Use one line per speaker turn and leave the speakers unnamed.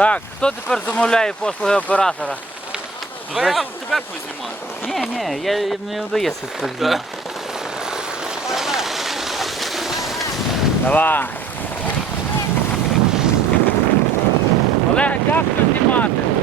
Так, хто тепер замовляє послуги оператора?
Давай я тебе познімаю.
Ні, ні, я, мені не вдається тепер. Давай. Олег, тяжко знімати.